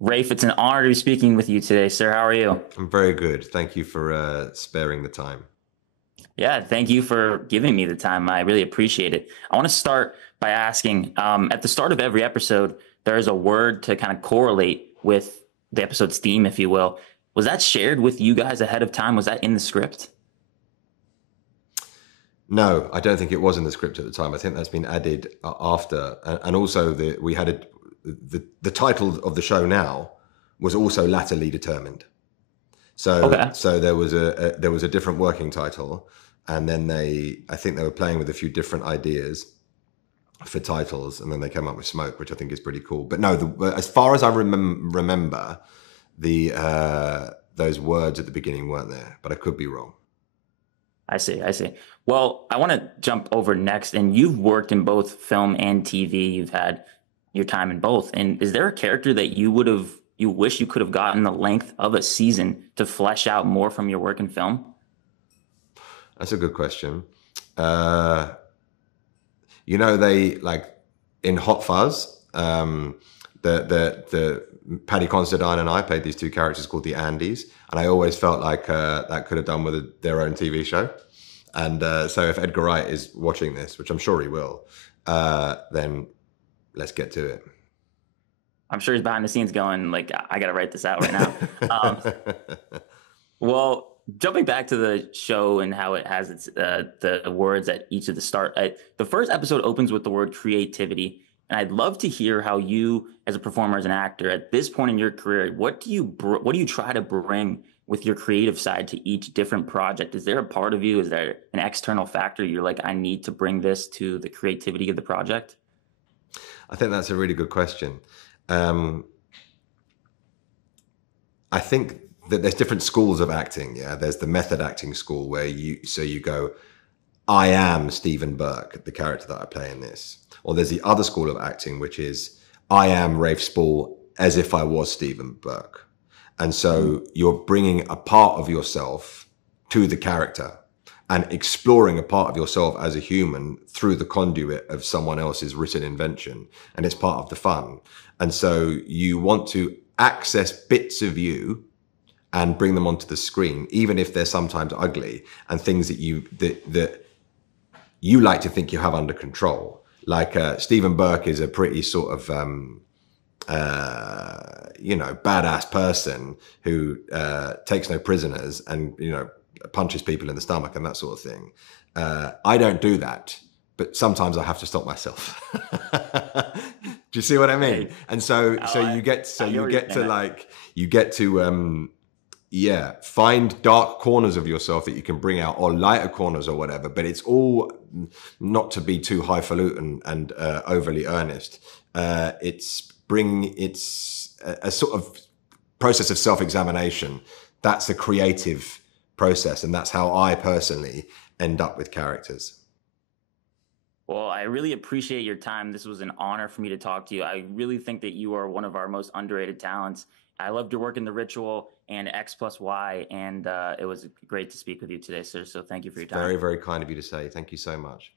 Rafe, it's an honor to be speaking with you today, sir. How are you? I'm very good. Thank you for sparing the time. Yeah, thank you for giving me the time. I really appreciate it. I want to start by asking, at the start of every episode, there is a word to kind of correlate with the episode's theme, if you will. Was that shared with you guys ahead of time? Was that in the script? No, I don't think it was in the script at the time. I think that's been added after, and also we had the title of the show now was also latterly determined. So Okay. so there was a different working title, and then I think they were playing with a few different ideas for titles, and then they came up with Smoke, which I think is pretty cool. But no, as far as I remember, the those words at the beginning weren't there, but I could be wrong. I see. I see. Well, I want to jump over next, and you've worked in both film and TV. You've had your time in both. And is there a character that you wish you could have gotten the length of a season to flesh out more from your work in film? That's a good question. Uh, they like in Hot Fuzz, the Paddy Considine and I played these two characters called the Andes, and I always felt like that could have done with their own TV show. And so if Edgar Wright is watching this, which I'm sure he will, then let's get to it. I'm sure he's behind the scenes going like, I got to write this out right now. Um, well, jumping back to the show and how it has the words at each of the start. The first episode opens with the word creativity, and I'd love to hear how you, as a performer, as an actor, at this point in your career, what do you try to bring with your creative side to each different project? Is there a part of you? Is there an external factor you're like, I need to bring this to the creativity of the project? I think that's a really good question. Um, I think that there's different schools of acting. Yeah, there's the method acting school where you go, I am Steven Burk, the character that I play in this. Or there's the other school of acting, which is I am Rafe Spall as if I was Steven Burk. And so you're bringing a part of yourself to the character and exploring a part of yourself as a human through the conduit of someone else's written invention. And it's part of the fun. And so you want to access bits of you and bring them onto the screen, even if they're sometimes ugly and things that you like to think you have under control. Like Stephen Burke is a pretty sort of badass person who takes no prisoners and punches people in the stomach and that sort of thing. I don't do that, but sometimes I have to stop myself. Do you see what I mean? Hey, And so oh, so you get I hear what you're saying. find dark corners of yourself that you can bring out, or lighter corners or whatever, but it's all not to be too highfalutin and overly earnest. It's a sort of process of self-examination. That's a creative process, and that's how I personally end up with characters. Well, I really appreciate your time. This was an honor for me to talk to you. I really think that you are one of our most underrated talents. I loved your work in The Ritual and X plus Y, and it was great to speak with you today, sir. So thank you for It's your time. very, very kind of you to say. Thank you so much.